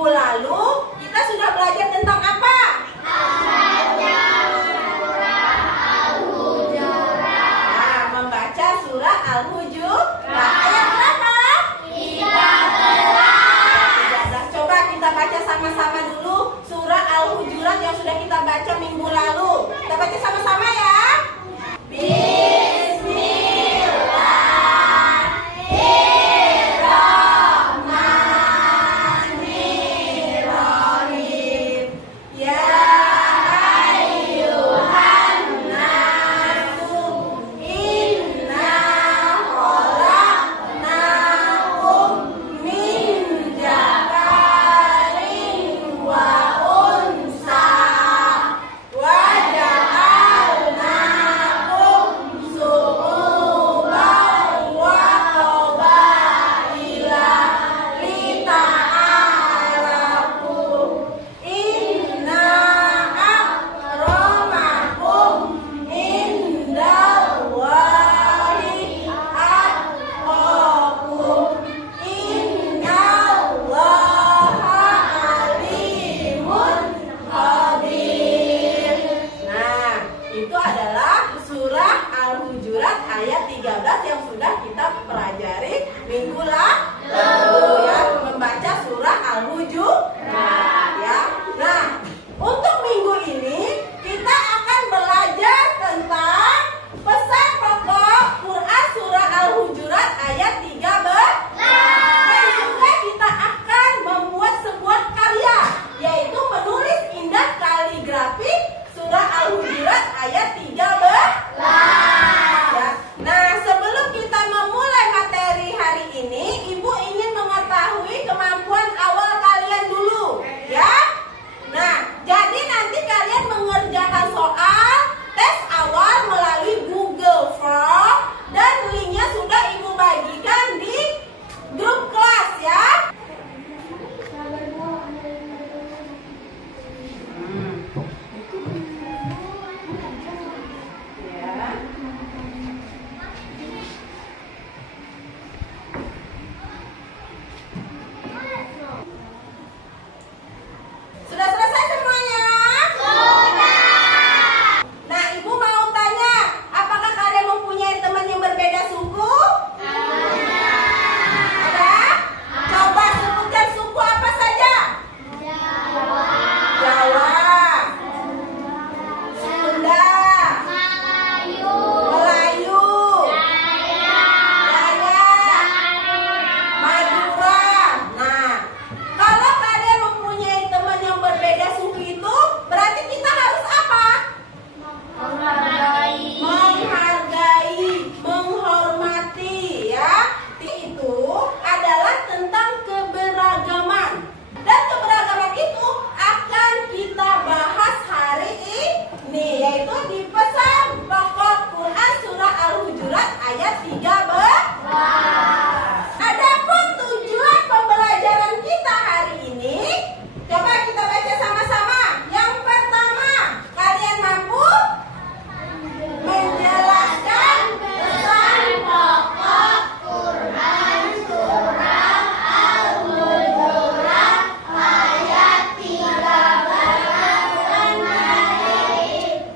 minggu lalu kita sudah belajar tentang apa? Membaca surah Al-Hujurat. Ayat berapa? 13. Coba kita baca sama-sama dulu surah Al-Hujurat yang sudah kita baca minggu lalu. Kita baca sama-sama ya. Ayat 13 yang sudah kita pelajari minggu lalu ya, membaca surah Al-Hujurat ya. Nah, untuk minggu ini kita akan belajar tentang pesan pokok Quran surah Al-Hujurat ayat 13. Dan juga kita akan membuat sebuah karya, yaitu menulis indah kaligrafi surah Al-Hujurat ayat 13. Nah, sebelum kita memulai materi hari ini, Ibu ingin mengetahui kemampuan awal kalian dulu, ya. Nah, jadi nanti kalian mengerjakan soal tes awal melalui Google Form dan linknya sudah Ibu bagikan di grup kelas, ya. Sudah selesai semuanya? Sudah. Nah, Ibu mau tanya, apakah kalian mempunyai teman yang berbeda suku? Ada? Coba sebutkan suku apa saja? Jawa, Sunda, Melayu, Dayak, Madura. Nah, kalau kalian mempunyai teman yang berbeda suku itu, berarti kita harus apa? Menghargai, menghormati, ya. Itu adalah tentang keberagaman. Dan keberagaman itu akan kita bahas hari ini, yaitu di pesan pokok Quran surah Al-Hujurat ayat 13. Adapun tujuan pembelajaran kita hari ini, coba kita baca sama-sama. Yang pertama, kalian mampu menjelaskan pesan pokok Quran surah Al-Hujurat ayat 13.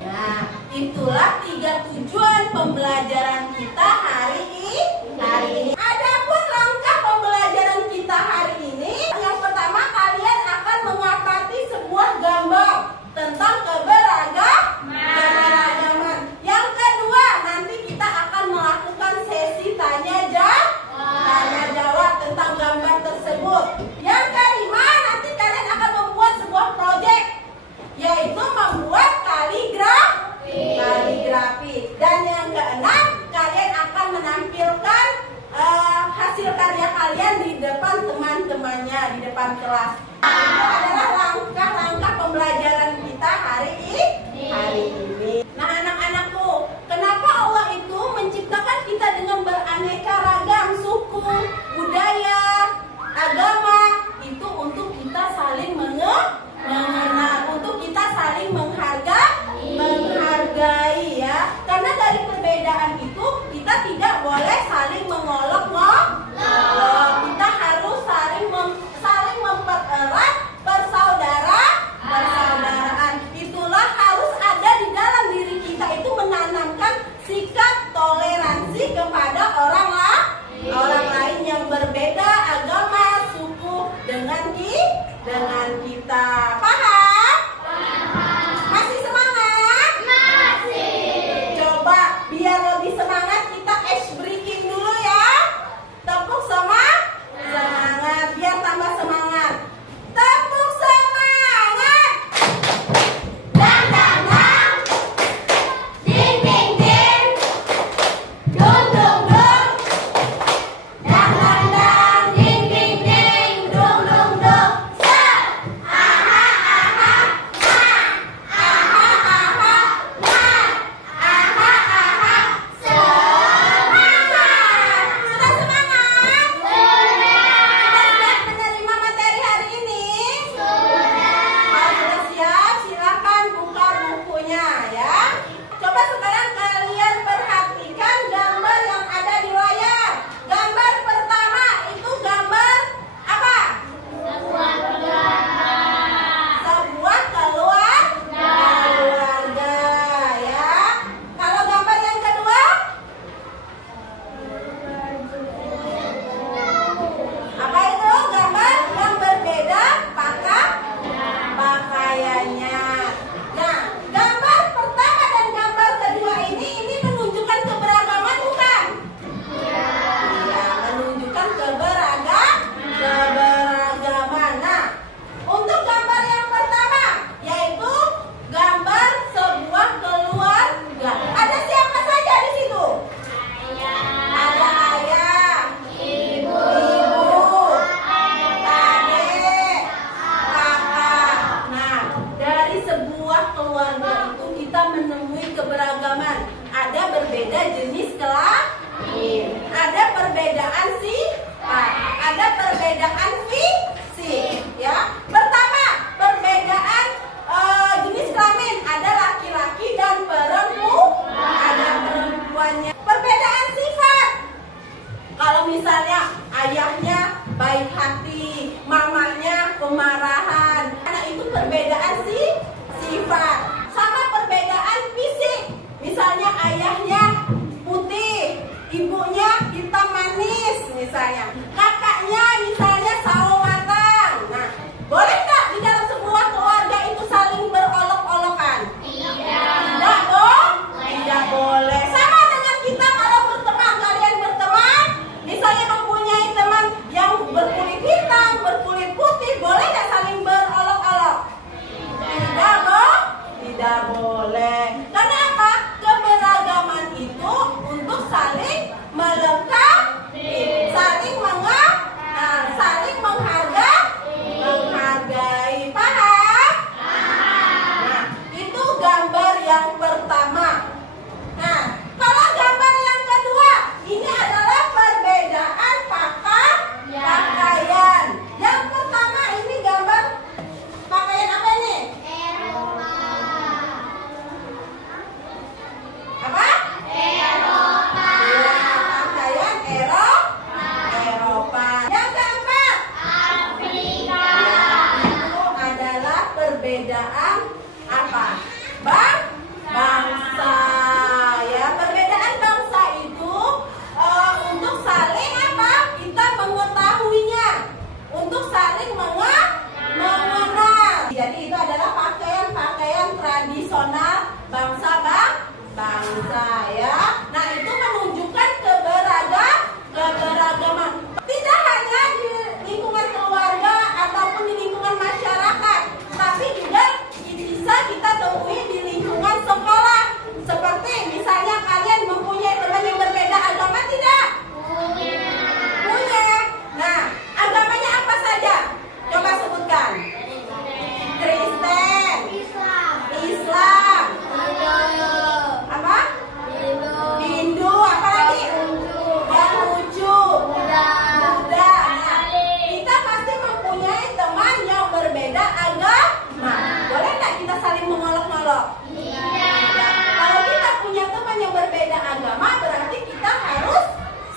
Nah, itulah 3 tujuan pembelajaran kita hari ini. Adapun langkah pembelajaran kita hari ini, yang pertama kalian akan mengamati sebuah gambar tentang keberagaman. Yang kedua, nanti kita akan melakukan sesi tanya jawab tentang gambar tersebut. Yang kelima, nanti kalian akan membuat sebuah proyek, yaitu membuat kaligrafi. Dan yang keenam, kalian akan menampilkan hasil karya kalian di depan teman-temannya, di depan kelas. Itu adalah langkah-langkah pembelajaran kita hari ini. Nah, anak-anakku, kenapa Allah itu menciptakan kita dengan beraneka ragam suku, budaya, agama? Itu untuk kita saling mengenal, untuk kita saling menghargai, ya. Karena dari perbedaan itu kita tidak boleh saling mengolok-olok. Kita harus saling mempererat perbedaan sifat, ada perbedaan fisik, ya. Pertama, perbedaan jenis kelamin, ada laki-laki dan perempuan, ada perempuannya. Perbedaan sifat, kalau misalnya ayahnya baik hati, mamanya pemarahan, karena itu perbedaan sifat. Sama perbedaan fisik, misalnya ayahnya putih, ibunya hitam manis, misalnya kakaknya misalnya sawo matang. Nah, boleh nggak di dalam sebuah keluarga itu saling berolok-olokan? Tidak dong, tidak boleh. Sama dengan kita kalau berteman, kalian berteman, misalnya mempunyai teman yang berkulit hitam, berkulit putih, boleh nggak saling berolok-olok? Tidak dong, tidak boleh. Karena apa? Keberagaman itu untuk saling melengkapi, saling saling menghargai. Paham? Nah, itu gambar yang pertama. Nah, kalau gambar yang kedua, ini adalah perbedaan pakaian. Yang pertama ini gambar pakaian apa ini? Apa? Eropa. Ya, pakaian Eropa. Yang keempat, Afrika. Itu adalah perbedaan apa? Bangsa. Ya, perbedaan bangsa itu untuk saling apa? Kita mengetahuinya, untuk saling mengenal. Jadi itu adalah pakaian tradisional bangsa ya. Nah, itu menunjukkan keberagaman. Tidak hanya di lingkungan keluarga ataupun di lingkungan masyarakat, tapi juga bisa kita temui di lingkungan sekolah. Seperti misalnya kalian mempunyai teman yang berbeda agama tidak? Punya. Nah, agamanya apa saja? Coba sebutkan. Kristen, Islam, apa? Hindu, apa lagi? Konghucu, Buddha. Nah, kita pasti mempunyai teman yang berbeda agama. Boleh nggak kita saling mengolok-olok? Tidak. Kalau kita punya teman yang berbeda agama, berarti kita harus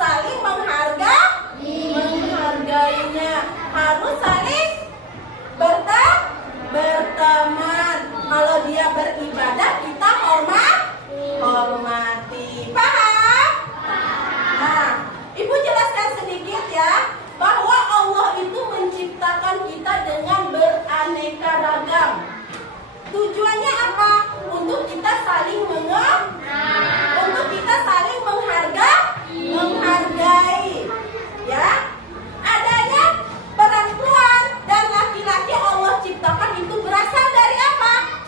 saling menghargainya, harus saling berteman. Kalau dia beribadah, kita hormati. Paham? Nah, Ibu jelaskan sedikit ya, bahwa Allah itu menciptakan kita dengan beraneka ragam. Tujuannya apa? Untuk kita saling untuk kita saling menghargai. Ya, adanya perempuan dan laki-laki Allah ciptakan itu berasal dari apa?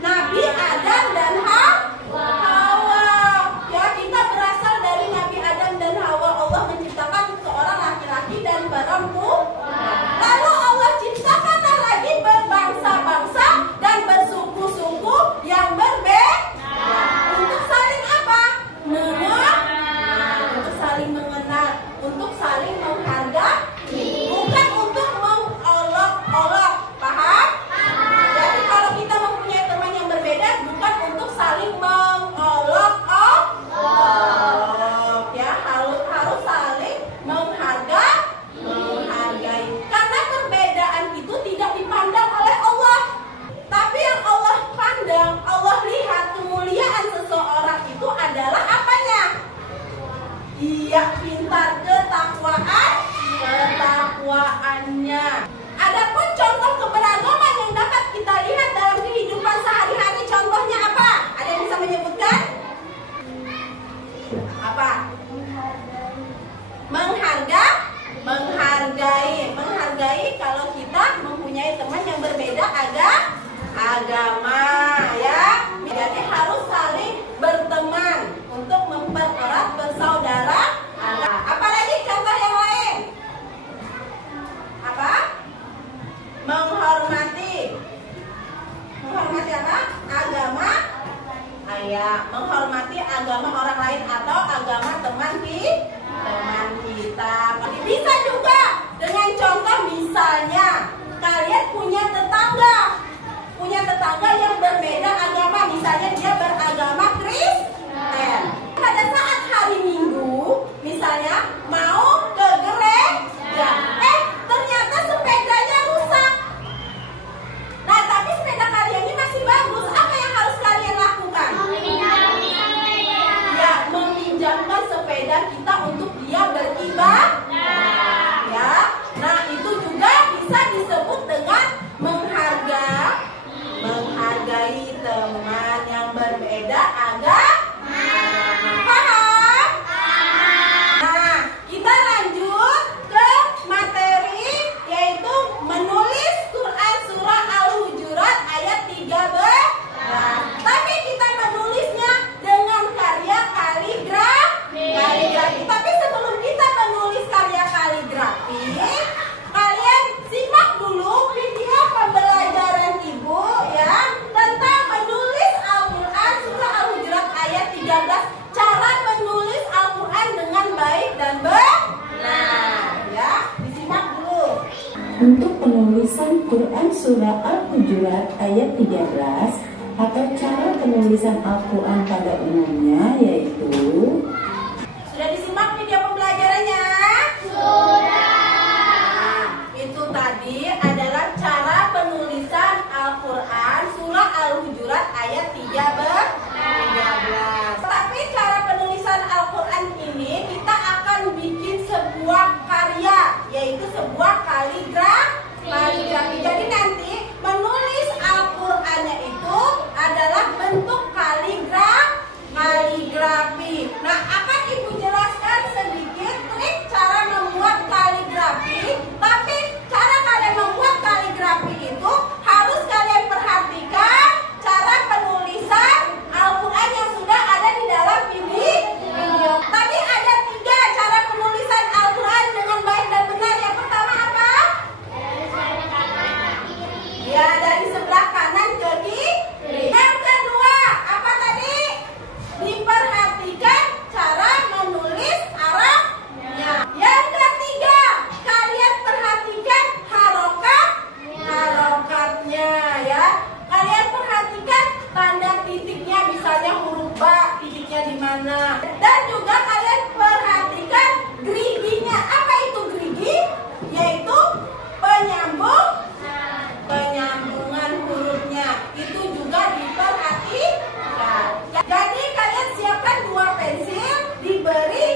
Nabi Adam dan Hawa. Ya, kita berasal dari Nabi Adam dan Hawa. Allah menciptakan seorang laki-laki dan perempuan. Lalu Allah ciptakanlah lagi berbangsa-bangsa dan bersuku-suku yang berbeda. Untuk saling apa? Untuk saling mengenal, untuk saling menghargai, bukan untuk mengolok-olok. Paham? Jadi kalau kita mempunyai teman yang berbeda, bukan untuk saling mengolok-olok, ya, harus saling menghargai. Karena perbedaan itu tidak dipandang oleh Allah, tapi yang Allah pandang, Allah lihat kemuliaan seseorang itu adalah apanya? Ia pintar ketakwaannya. Adapun contoh keberagaman yang dapat kita lihat dalam kehidupan sehari-hari, contohnya apa? Ada yang bisa menyebutkan? Apa? Menghargai kalau kita mempunyai teman yang berbeda agama, ya. Jadi harus saling berteman untuk mempererat persaudaraan. Apalagi contoh yang lain? Apa? Menghormati apa? Agama. Menghormati agama orang lain atau agama teman kita. Untuk penulisan Quran Surah Al-Hujurat ayat 13 atau cara penulisan Al-Quran pada umumnya yaitu, sudah disimak video pembelajarannya? Sudah. Itu tadi adalah cara penulisan Al-Quran Surah Al-Hujurat ayat 13. Tapi cara penulisan Al-Quran ini kita akan bikin sebuah karya, yaitu sebuah kaligrafi. Jadi nanti menulis Al-Qurannya itu adalah bentuk kaligrafi. Nah, akan Ibu jelaskan sedikit trik cara membuat kaligrafi. Tapi cara kalian membuat kaligrafi itu harus kalian perhatikan cara penulisan Al-Quran yang sudah ada di dalam video. Tadi ada 3 cara penulisan Al-Quran dengan baik dan benar. Yang pertama apa? Ya, dari sebelah kanan ke kiri. Yang kedua, apa tadi? Diperhatikan cara menulis Arabnya. Yang ketiga, kalian perhatikan harokatnya ya. Kalian perhatikan tanda titiknya, misalnya huruf ba, titiknya di mana. Dan juga kalian perhatikan geriginya. Apa itu gerigi? Yaitu penyambungan hurufnya. Itu juga diperhatikan. Jadi kalian siapkan 2 pensil, diberi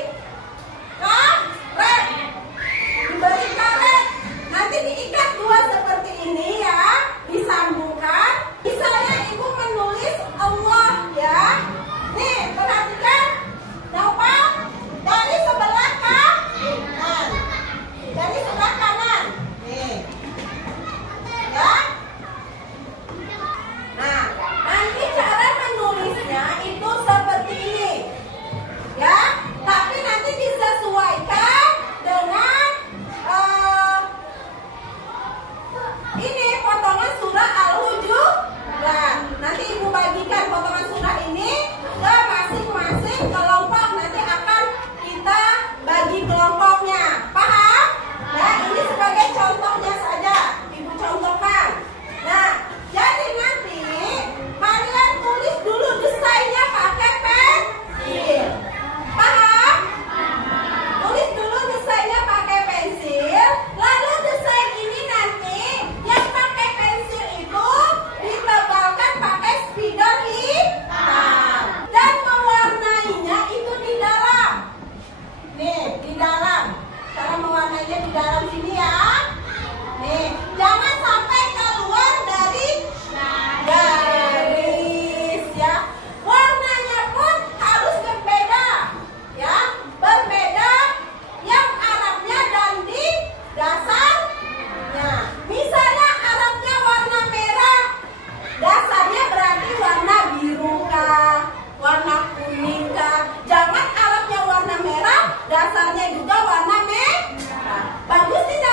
karet. Nanti diikat 2 seperti ini ya, disambungkan. Misalnya Ibu menulis Allah ya. Nih, perhatikan. Gampang. Dari sebelah kanan. Dari sebelah kanan. Nih. Ya. Nah, nanti cara menulisnya itu seperti ini. Ya, tapi nanti disesuaikan dengan ini potongan surah Al-Hujurat. Nanti Ibu bagikan potongan surah ini ke masing-masing kelompok. Nanti akan kita bagi kelompoknya. Paham? Ya, ini sebagai contohnya saja. Ibu contohkan. Nah, jadi nanti kalian tulis dulu desainnya pakai pensil. Paham? Tulis dulu desainnya pakai pensil. Lalu desain ini nanti yang pakai pensil itu ditebalkan pakai spidol hitam. Dan mewarnainya itu di dalam. Nih, di dalam. Cara mewarnainya di dalam sini ya. Nih, jangan sampai keluar dari garis ya. Warnanya pun harus berbeda ya. Berbeda yang Arabnya dan di dasarnya. Misalnya Arabnya warna merah, dasarnya berarti warna biru kah, warna kuning kah. Jangan Arabnya warna merah, dasarnya juga warna merah. Bagus tidak?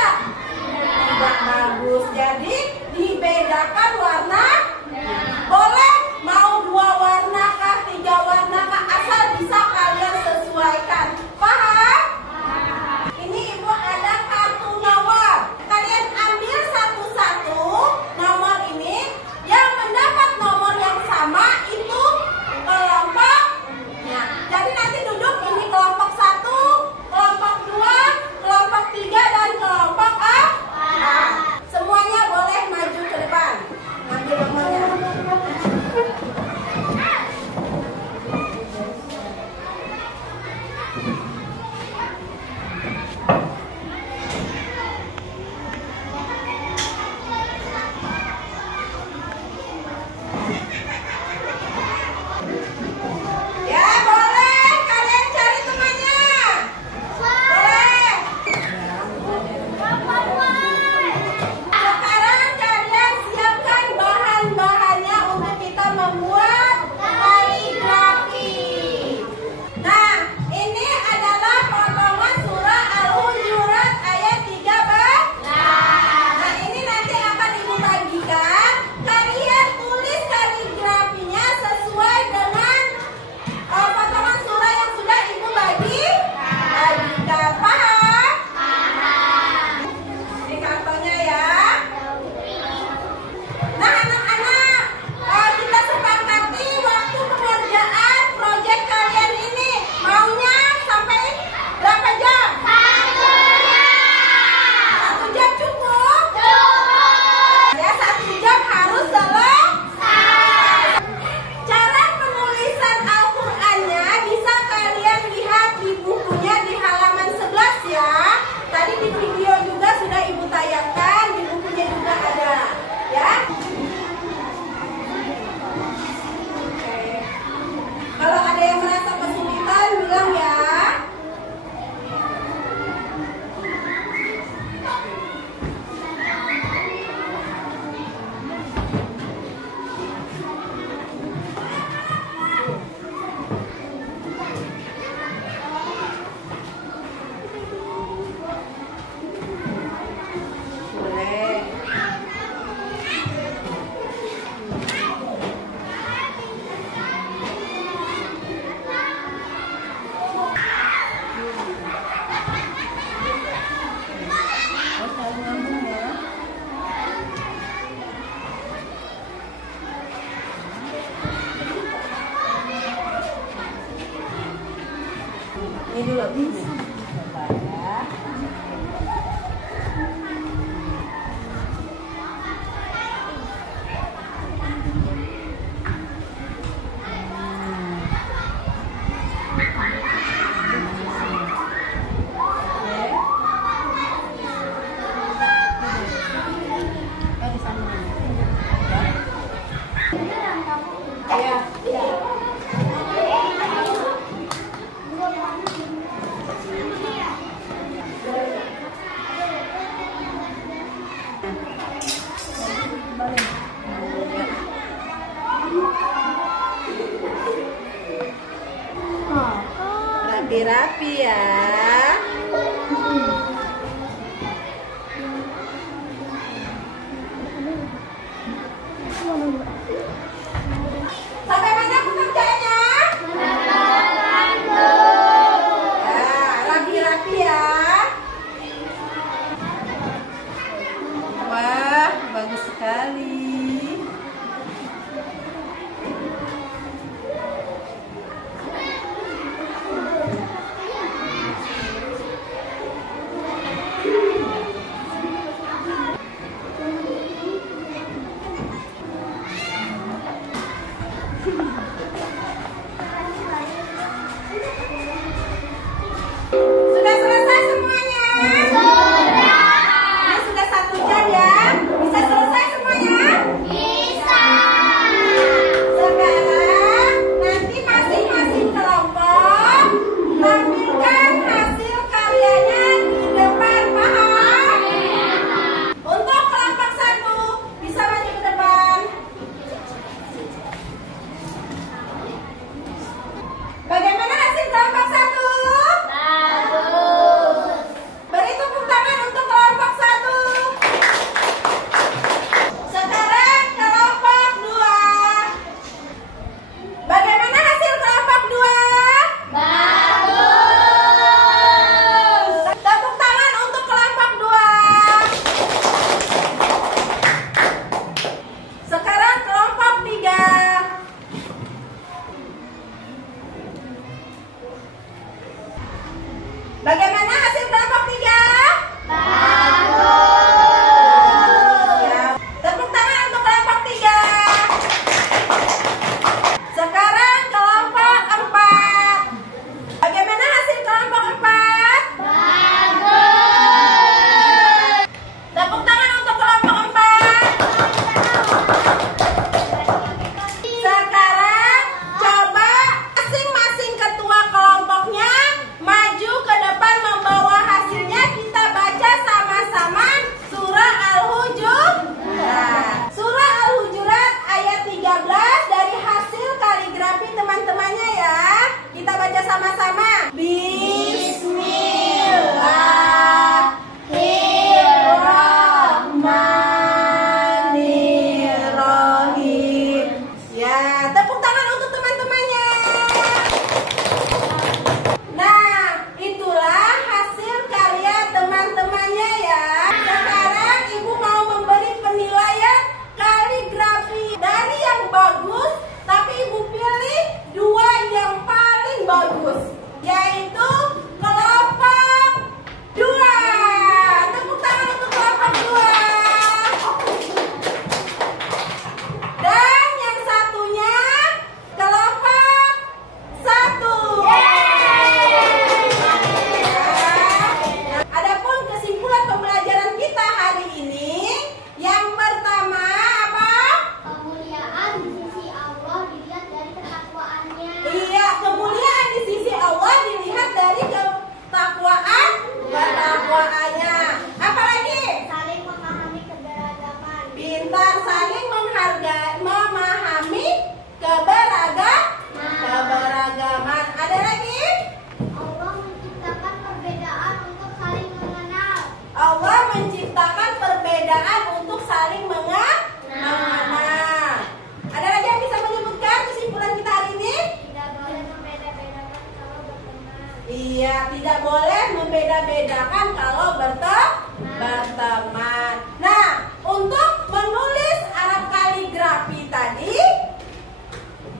membeda-bedakan kalau berteman. Nah, untuk menulis Arab kaligrafi tadi,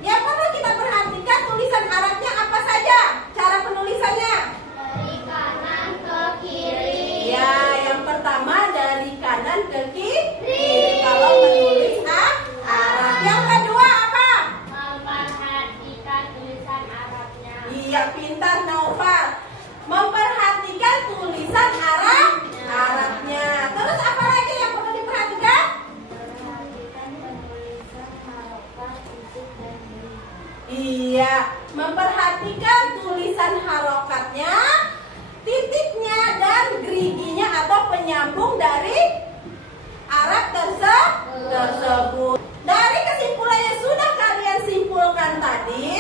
yang perlu kita perhatikan tulisan Arabnya apa saja? Cara penulisannya? Dari kanan ke kiri. Ya, yang pertama dari kanan ke kiri. Kalau menulis Arab. Yang kedua apa? Memperhatikan tulisan Arabnya. Iya, pintar Naufal. Memperhatikan tulisan Arabnya. Terus apa lagi yang perlu diperhatikan? Memperhatikan penulisan harokat, titik, dan gigi. Iya, memperhatikan tulisan harokatnya, titiknya, dan geriginya atau penyambung dari Arab tersebut. Dari kesimpulan yang sudah kalian simpulkan tadi,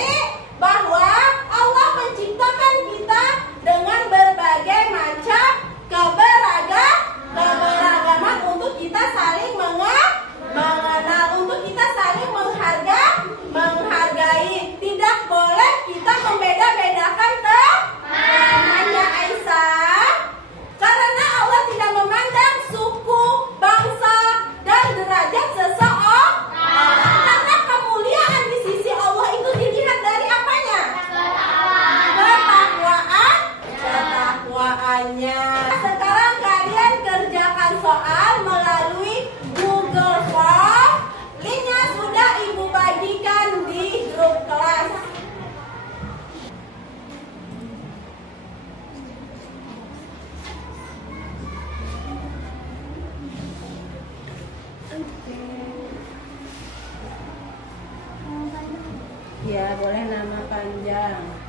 bahwa Allah menciptakan kita dengan berbagai macam keberagaman untuk kita saling mengenal, untuk kita saling menghargai. Tidak boleh kita membeda-bedakan temannya Aisyah, karena Allah tidak memandang suku, bangsa, dan derajat seseorang. Karena kemuliaan di sisi Allah itu dilihat dari apanya? Ketakwaannya. Sekarang kalian kerjakan soal melalui Google Form. Linknya sudah Ibu bagikan di grup kelas. Ya, boleh nama panjang.